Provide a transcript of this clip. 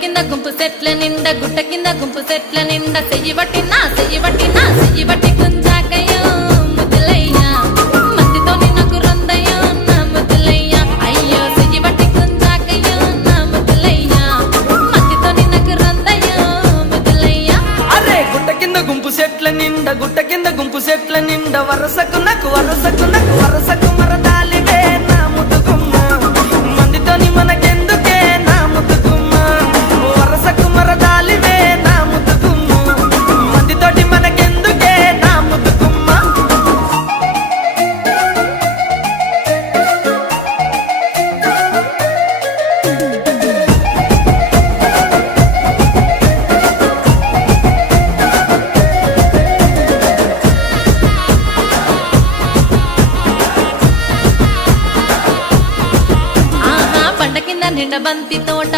కింద గుంపు సెట్ల నిండా గుట్ట కింద గుంపు సెట్ల నిండా చెయ్యి బట్టి గుంజాకయ్యో ముద్దులయ్యా మందితో నాకు రొందయ్యో నా ముద్దులయ్యా అయ్యో చెయ్యి బట్టి గుంజాకయ్యో నా ముద్దులయ్యా మందితో నాకు రొందయ్యో ముద్దులయ్యా అరే గుట్ట కింద గుంపు సెట్ల నిండా వరసకు మరదాలివే నా ముద్దుగుమ్మ మందితోని మనకెందుకే నా ముద్దుగుమ్మ వరసకు మరదాలివే నా ముద్దుగుమ్మ మందితోటి మనకెందుకే నా ముద్దుగుమ్మ బండ కింద నిండ బంతి తోట